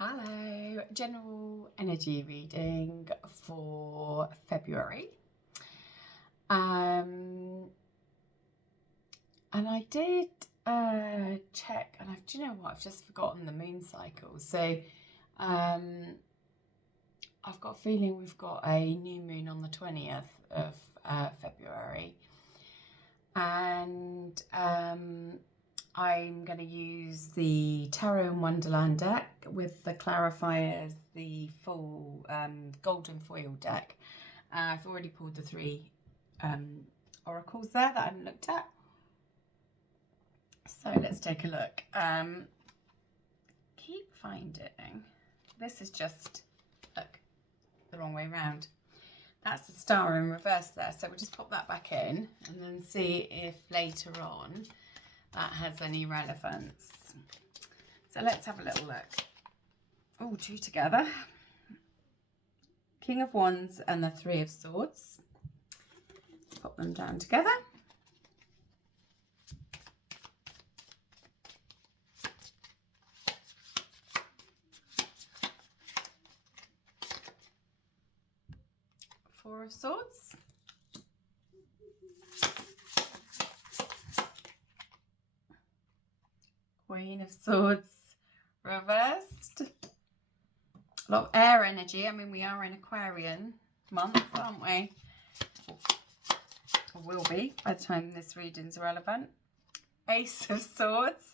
Hello, general energy reading for February. And I did check, and do you know what? I've just forgotten the moon cycle. So I've got a feeling we've got a new moon on the 20th of February. And I'm going to use the Tarot in Wonderland deck with the clarifiers, the full golden foil deck. I've already pulled the three oracles there that I haven't looked at. So let's take a look. Keep finding. This is just, look, the wrong way round. That's the star in reverse there. So we'll just pop that back in and then see if later on that has any relevance. So let's have a little look. Oh, two together. King of Wands and the Three of Swords. Pop them down together. Four of Swords. Queen of Swords reversed. A lot of air energy. I mean, we are in Aquarian month, aren't we? Or will be by the time this reading's relevant. Ace of Swords.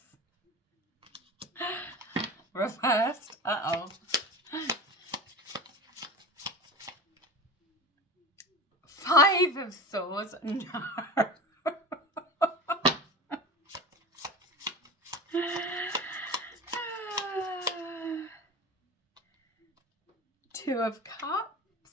Reversed. Uh-oh. Five of Swords. No. Two of Cups.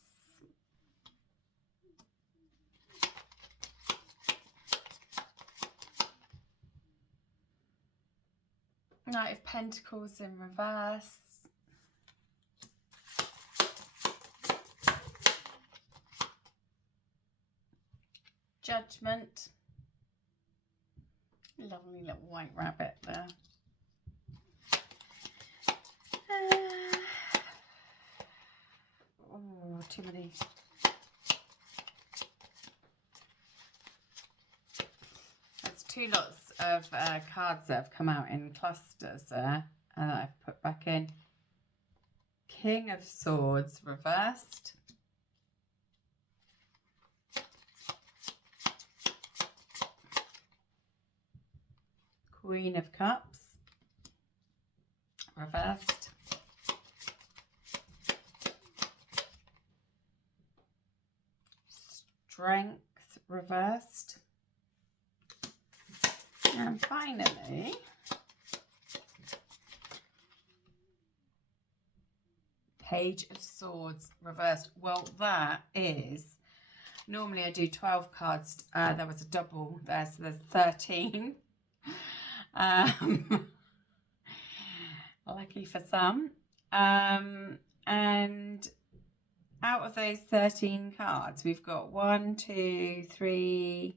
Knight of Pentacles in reverse. Judgment. Lovely little white rabbit there. Oh, too many. There's two lots of cards that have come out in clusters there, and I've put back in. King of Swords reversed. Queen of Cups reversed. Strength reversed. And finally, Page of Swords reversed. Well, that is, normally I do 12 cards. There was a double there, so there's 13. Lucky for some. And out of those 13 cards, we've got 1, 2, 3,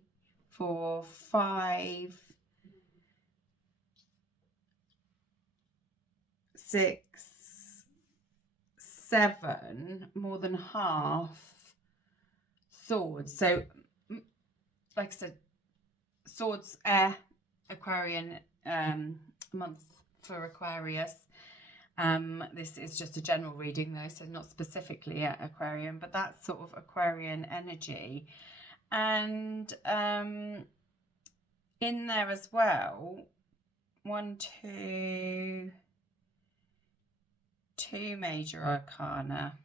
4, 5, 6, 7, more than half swords. So, like I said, swords, air, Aquarian month for Aquarius. This is just a general reading though, so not specifically at Aquarian, but that's sort of Aquarian energy. And in there as well, two major arcana,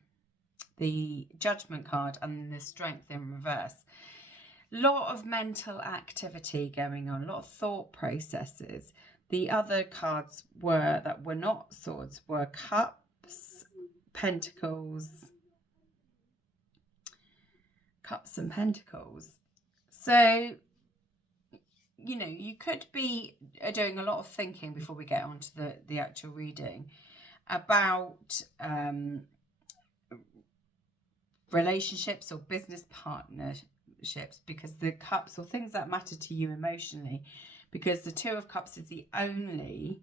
the Judgment card and the Strength in reverse. Lot of mental activity going on, a lot of thought processes. The other cards that were not swords were Cups, Pentacles, Cups and Pentacles. So, you know, you could be doing a lot of thinking before we get on to the actual reading about relationships or business partnerships, because the Cups, or things that matter to you emotionally, because the Two of Cups is the only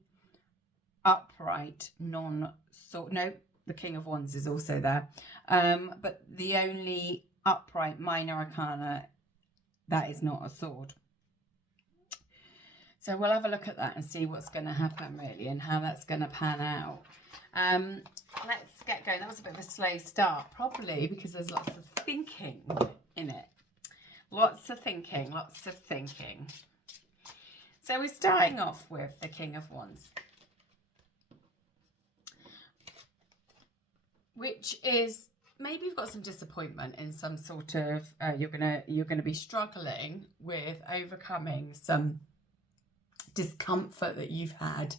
upright non-sword. No, the King of Wands is also there. But the only upright minor arcana that is not a sword. So we'll have a look at that and see what's going to happen really and how that's going to pan out. Let's get going. That was a bit of a slow start, probably because there's lots of thinking in it. Lots of thinking, lots of thinking. So we're starting off with the King of Wands, which is maybe you've got some disappointment in some sort of you're gonna be struggling with overcoming some discomfort that you've had.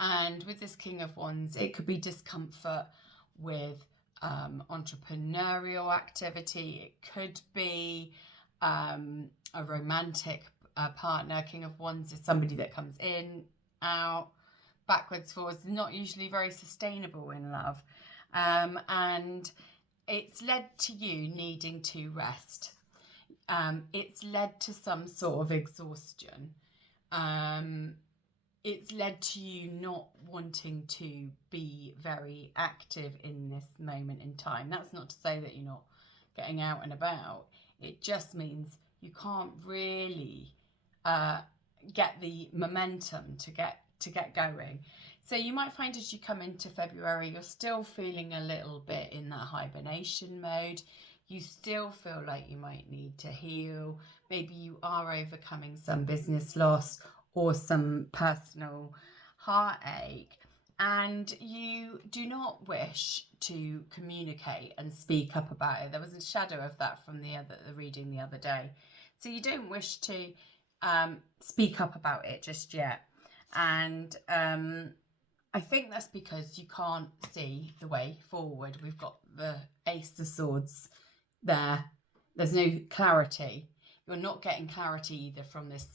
And with this King of Wands, it could be discomfort with entrepreneurial activity. It could be a romantic partner. King of Wands is somebody that comes in, out, backwards, forwards, not usually very sustainable in love. And it's led to you needing to rest. It's led to some sort of exhaustion. It's led to you not wanting to be very active in this moment in time. That's not to say that you're not getting out and about. It just means you can't really get the momentum to get going. So you might find as you come into February, you're still feeling a little bit in that hibernation mode. You still feel like you might need to heal. Maybe you are overcoming some business loss or some personal heartache, and you do not wish to communicate and speak up about it. There was a shadow of that from the reading the other day. So you don't wish to speak up about it just yet. And I think that's because you can't see the way forward. We've got the Ace of Swords there. There's no clarity. You're not getting clarity either from this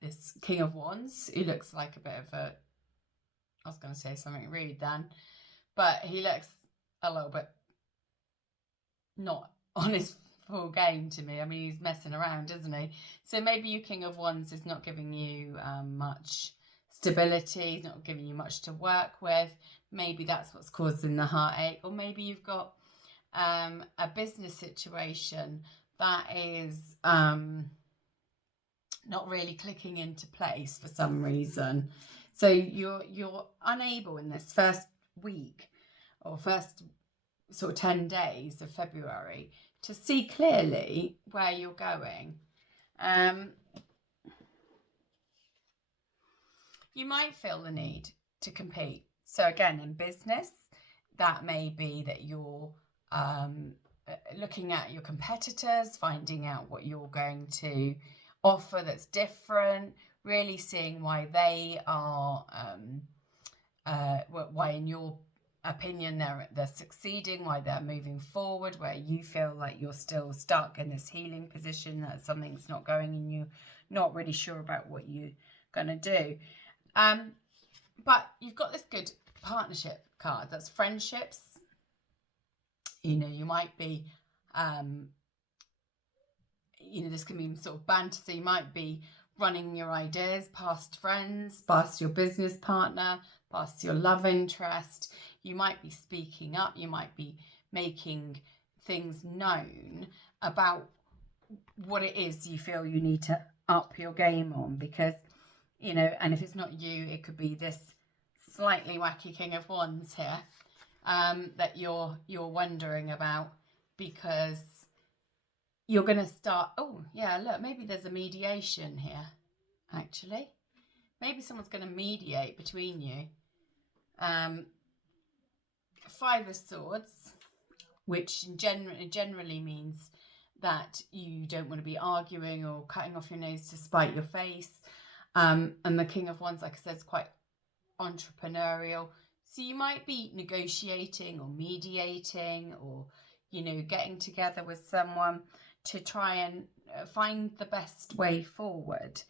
this King of Wands, who looks like a bit of a, I was going to say something rude then, but he looks a little bit not on his full game to me. I mean, he's messing around, isn't he? So maybe your King of Wands is not giving you much stability, he's not giving you much to work with. Maybe that's what's causing the heartache. Or maybe you've got a business situation that is not really clicking into place for some reason. So you're unable in this first week or first sort of 10 days of February to see clearly where you're going. You might feel the need to compete. So again, in business, that may be that you're looking at your competitors, finding out what you're going to offer that's different, really seeing why they are, why in your opinion they're succeeding, why they're moving forward, where you feel like you're still stuck in this healing position, that something's not going and you're not really sure about what you're going to do. But you've got this good partnership card, that's friendships. You know, you might be, you know, this can be sort of banter. So you might be running your ideas past friends, past your business partner, past your love interest. You might be speaking up. You might be making things known about what it is you feel you need to up your game on, because, you know, and if it's not you, it could be this slightly wacky King of Wands here that you're wondering about, because you're going to start, oh yeah, look, maybe there's a mediation here, actually. Maybe someone's going to mediate between you. Five of Swords, which generally means that you don't want to be arguing or cutting off your nose to spite your face. And the King of Wands, like I said, is quite entrepreneurial. So you might be negotiating or mediating, or, you know, getting together with someone to try and find the best way forward.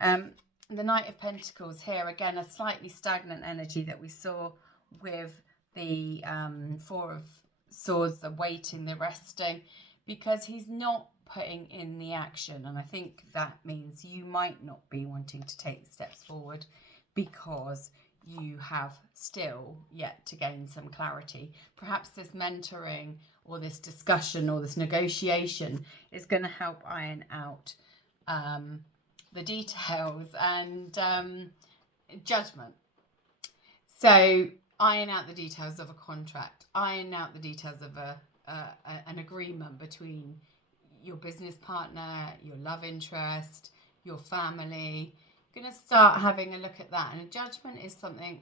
The Knight of Pentacles here, again, a slightly stagnant energy that we saw with the Four of Swords, the waiting, the resting, because he's not putting in the action. And I think that means you might not be wanting to take steps forward. because you have still yet to gain some clarity. Perhaps this mentoring or this discussion or this negotiation is going to help iron out the details and judgment. So iron out the details of a contract, iron out the details of an agreement between your business partner, your love interest, your family. You're going to start having a look at that. And a judgment is something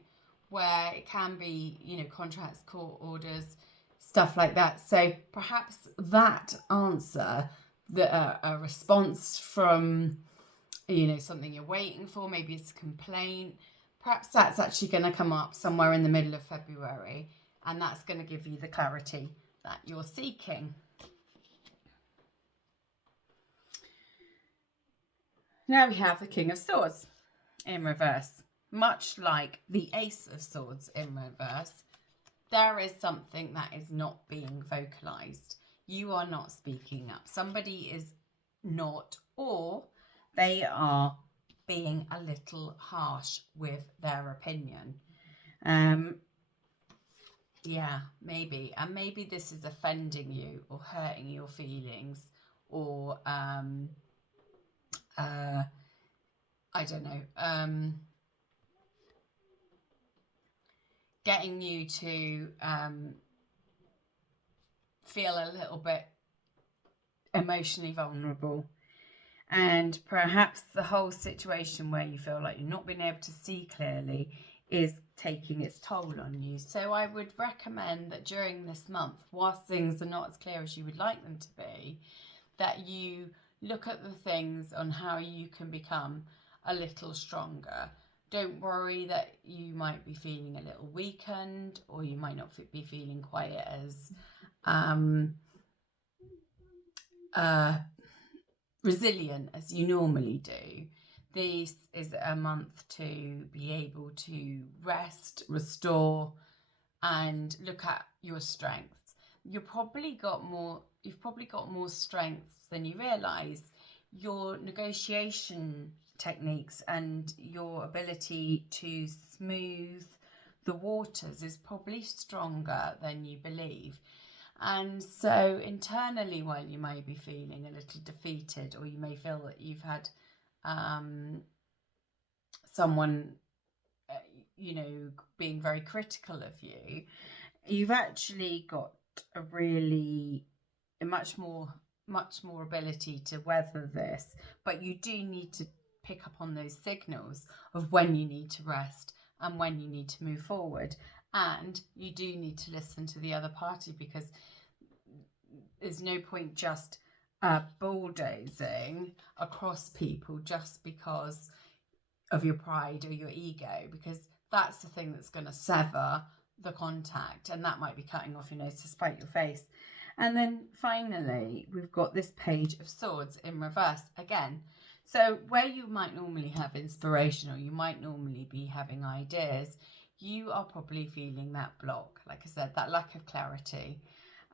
where it can be, contracts, court orders, stuff like that. So perhaps that answer, a response from, something you're waiting for, maybe it's a complaint, perhaps that's actually going to come up somewhere in the middle of February, and that's going to give you the clarity that you're seeking. Now we have the King of Swords in reverse. Much like the Ace of Swords in reverse, there is something that is not being vocalized. You are not speaking up. Somebody is not, or they are being a little harsh with their opinion. Yeah, maybe. And maybe this is offending you or hurting your feelings, or I don't know, getting you to feel a little bit emotionally vulnerable. And perhaps the whole situation where you feel like you're not being able to see clearly is taking its toll on you. So I would recommend that during this month, whilst things are not as clear as you would like them to be, that you look at the things on how you can become a little stronger. Don't worry that you might be feeling a little weakened, or you might not be feeling quite as resilient as you normally do. This is a month to be able to rest, restore, and look at your strengths. You've probably got more strengths than you realise. Your negotiation techniques and your ability to smooth the waters is probably stronger than you believe. And so internally, while you may be feeling a little defeated, or you may feel that you've had someone, being very critical of you, you've actually got a much more ability to weather this. But you do need to pick up on those signals of when you need to rest and when you need to move forward. And you do need to listen to the other party, because there's no point just bulldozing across people just because of your pride or your ego, because that's the thing that's going to sever the contact, and that might be cutting off your nose to spite your face. And then finally, we've got this Page of Swords in reverse again. So where you might normally have inspiration, or you might normally be having ideas, you are probably feeling that block, like I said, that lack of clarity.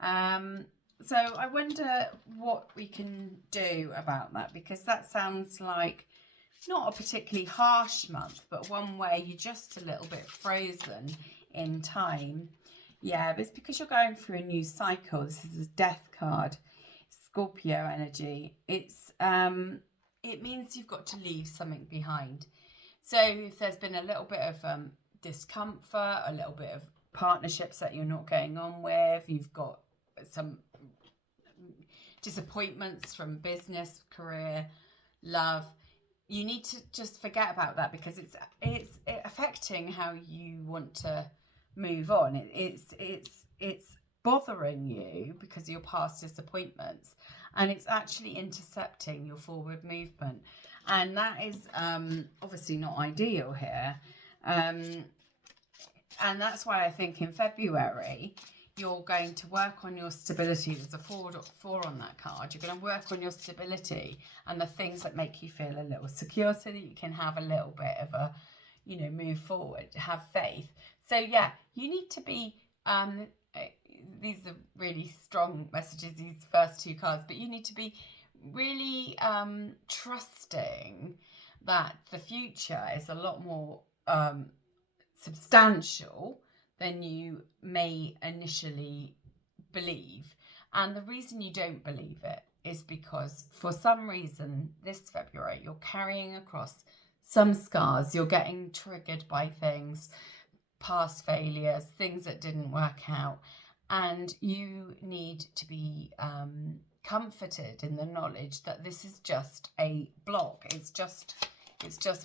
So I wonder what we can do about that, because that sounds like not a particularly harsh month, but one where you're just a little bit frozen in time. Yeah, but it's because you're going through a new cycle. This is a Death card, Scorpio energy. It means you've got to leave something behind. So if there's been a little bit of discomfort, a little bit of partnerships that you're not getting on with, you've got some disappointments from business, career, love, you need to just forget about that, because it's affecting how you want to move on. It's bothering you because of your past disappointments, and it's actually intercepting your forward movement, and that is obviously not ideal here. And that's why I think in February you're going to work on your stability. There's a 4 on that card. You're going to work on your stability and the things that make you feel a little secure, so that you can have a little bit of a, move forward, have faith. So yeah, you need to be, these are really strong messages, these first 2 cards, but you need to be really trusting that the future is a lot more substantial than you may initially believe. And the reason you don't believe it is because for some reason this February you're carrying across some scars, you're getting triggered by things, past failures, things that didn't work out, and you need to be comforted in the knowledge that this is just a block. It's just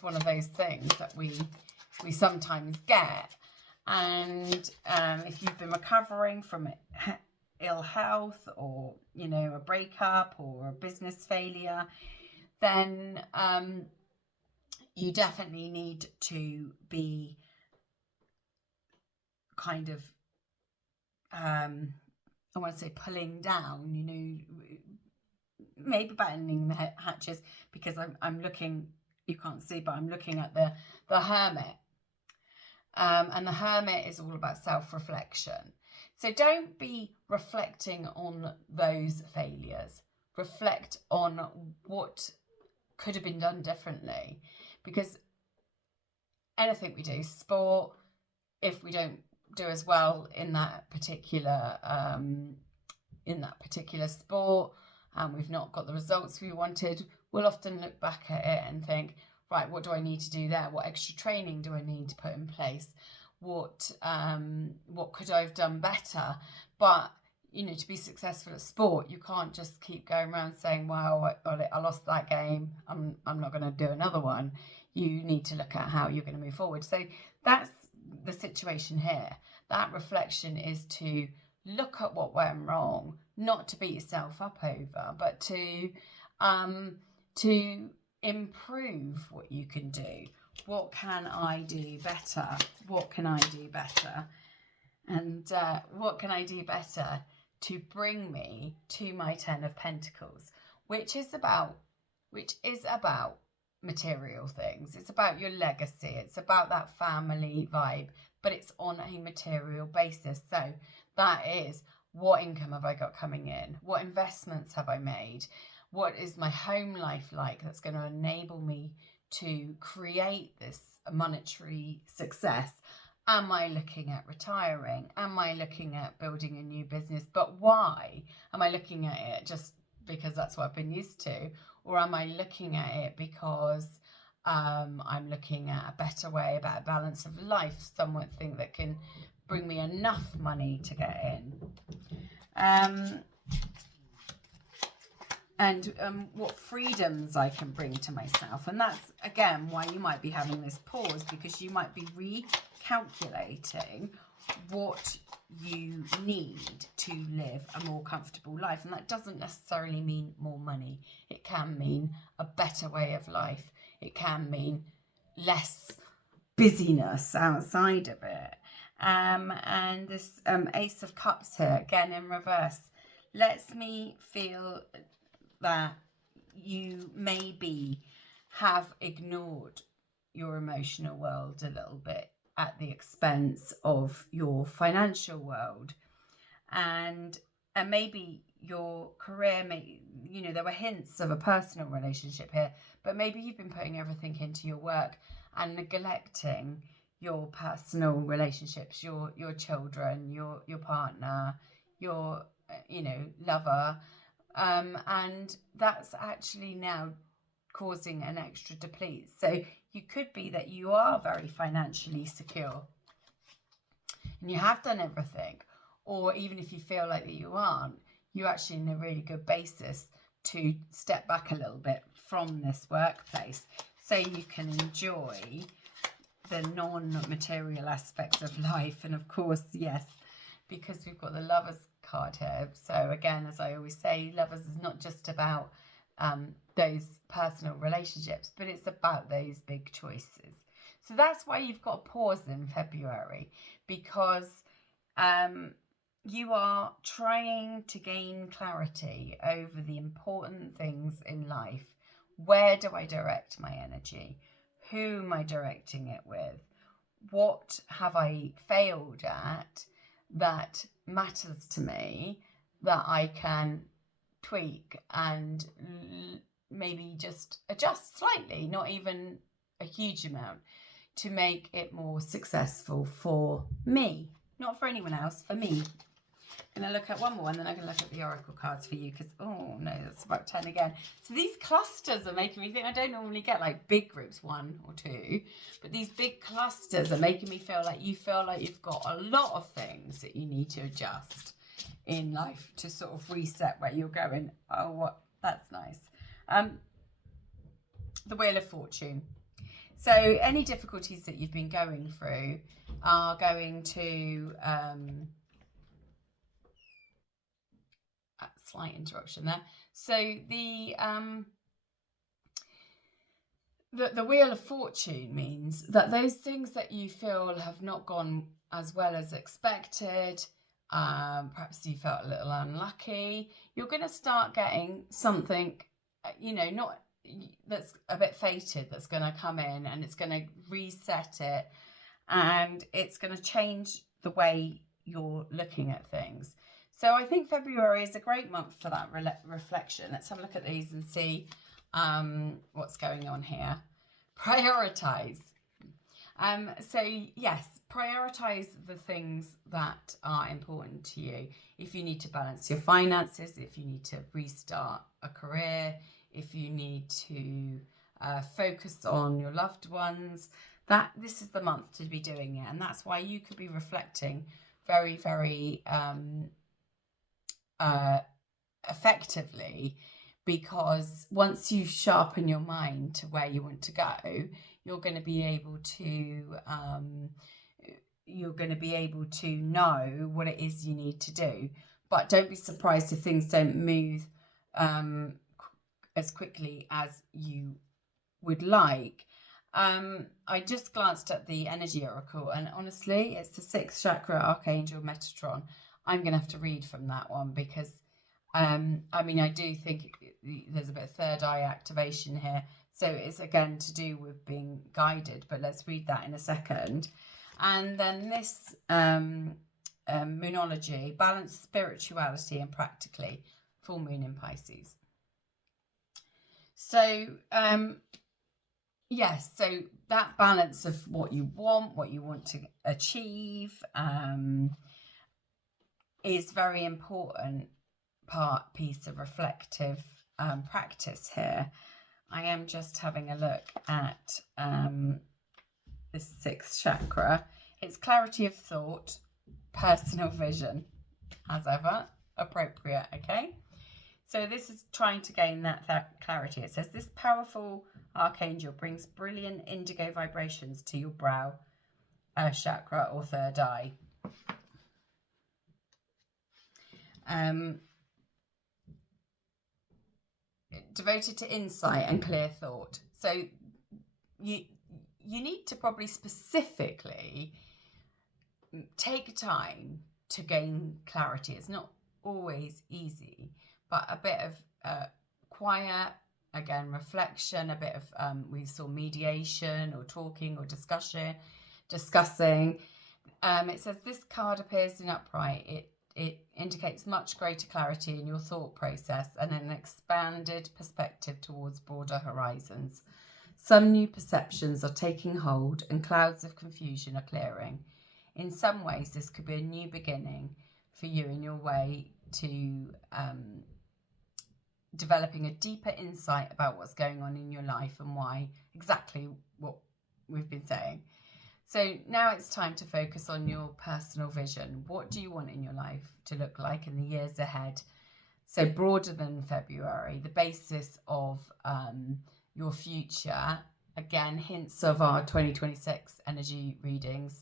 one of those things that we sometimes get. And if you've been recovering from ill health, or a breakup or a business failure, then you definitely need to be kind of I want to say pulling down, maybe battening the hatches, because I'm looking, you can't see, but I'm looking at the Hermit. And the Hermit is all about self-reflection. So don't be reflecting on those failures. Reflect on what could have been done differently. Because anything we do, sport, if we don't do as well in that particular sport, and we've not got the results we wanted, we'll often look back at it and think, right, what do I need to do there? What extra training do I need to put in place? What could I have done better? But to be successful at sport, you can't just keep going around saying, well, I lost that game, I'm not going to do another one. You need to look at how you're going to move forward. So that's the situation here. That reflection is to look at what went wrong, not to beat yourself up over, but to improve what you can do. What can I do better? What can I do better? And what can I do better to bring me to my 10 of Pentacles, which is about material things. It's about your legacy. It's about that family vibe, but it's on a material basis. So that is, what income have I got coming in? What investments have I made? What is my home life like that's going to enable me to create this monetary success? Am I looking at retiring? Am I looking at building a new business? But why? Am I looking at it just because that's what I've been used to? Or am I looking at it because I'm looking at a better way, a better balance of life, something that can bring me enough money to get in? And what freedoms I can bring to myself. And that's, again, why you might be having this pause, because you might be recalculating what you need to live a more comfortable life. And that doesn't necessarily mean more money. It can mean a better way of life. It can mean less busyness outside of it. And this Ace of Cups here, again in reverse, lets me feel that you maybe have ignored your emotional world a little bit at the expense of your financial world. And maybe your career, there were hints of a personal relationship here, but maybe you've been putting everything into your work and neglecting your personal relationships, your children, your partner, your lover. And that's actually now causing an extra deplete. So you could be that you are very financially secure and you have done everything, or even if you feel like that you aren't, you're actually in a really good basis to step back a little bit from this workplace so you can enjoy the non-material aspects of life. And of course, yes, because we've got the Lovers card here. So again, as I always say, Lovers is not just about those personal relationships, but it's about those big choices. So that's why you've got a pause in February, because you are trying to gain clarity over the important things in life. Where do I direct my energy? Who am I directing it with? What have I failed at that matters to me, that I can tweak and maybe just adjust slightly, not even a huge amount. to make it more successful for me. Not for anyone else, for me. I'm going to look at one more and then I'm going to look at the oracle cards for you because, oh no, that's about 10 again. So these clusters are making me think, I don't normally get like big groups, 1 or 2, but these big clusters are making me feel like you've got a lot of things that you need to adjust in life to sort of reset where you're going. Oh, what? That's nice. The Wheel of Fortune. So any difficulties that you've been going through are going to... slight interruption there. So the Wheel of Fortune means that those things that you feel have not gone as well as expected, perhaps you felt a little unlucky, you're going to start getting something, not that's a bit fated, that's going to come in and it's going to reset it, and it's going to change the way you're looking at things. So I think February is a great month for that reflection. Let's have a look at these and see what's going on here. Prioritize. So yes, prioritize the things that are important to you. If you need to balance your finances, if you need to restart a career, if you need to focus on your loved ones, this is the month to be doing it. And that's why you could be reflecting very, very effectively, because once you sharpen your mind to where you want to go, you're going to be able to know what it is you need to do. But don't be surprised if things don't move as quickly as you would like. I just glanced at the energy oracle, and honestly, it's the 6th chakra archangel Metatron. I'm going to have to read from that one because, I do think there's a bit of third eye activation here. So it's again to do with being guided, but let's read that in a second. And then this Moonology, balance spirituality and practically, full moon in Pisces. So, yes, so that balance of what you want to achieve, is very important piece of reflective practice here. I am just having a look at this 6th chakra. It's clarity of thought, personal vision, as ever, appropriate, okay? So this is trying to gain that clarity. It says, this powerful archangel brings brilliant indigo vibrations to your brow chakra or third eye. Devoted to insight and clear thought. So you need to probably specifically take time to gain clarity. It's not always easy, but a bit of quiet, again, reflection, a bit of we saw mediation or talking or discussing. It says this card appears in upright. It indicates much greater clarity in your thought process and an expanded perspective towards broader horizons. Some new perceptions are taking hold and clouds of confusion are clearing. In some ways, this could be a new beginning for you in your way to developing a deeper insight about what's going on in your life and why, exactly what we've been saying. So now it's time to focus on your personal vision. What do you want in your life to look like in the years ahead? So broader than February, the basis of your future. Again, hints of our 2026 energy readings,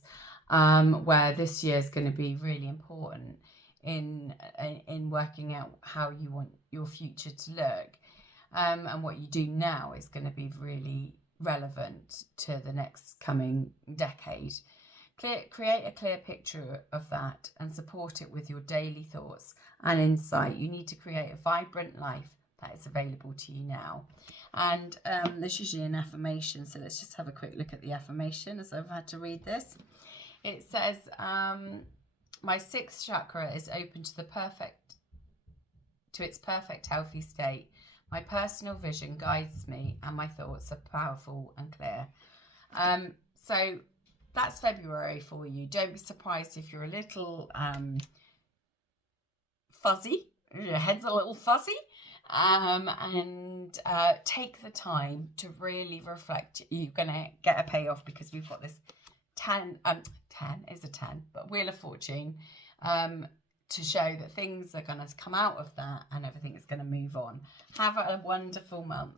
where this year is going to be really important in working out how you want your future to look. And what you do now is going to be really relevant to the next coming decade. Create a clear picture of that and support it with your daily thoughts and insight. You need to create a vibrant life that is available to you now. And there's usually an affirmation, so let's just have a quick look at the affirmation as I've had to read this. It says, my 6th chakra is open to its perfect healthy state. My personal vision guides me and my thoughts are powerful and clear. So that's February for you. Don't be surprised if you're a little fuzzy, your head's a little fuzzy, and take the time to really reflect. You're going to get a payoff because we've got this 10 is a 10, but Wheel of Fortune, to show that things are going to come out of that and everything is going to move on. Have a wonderful month.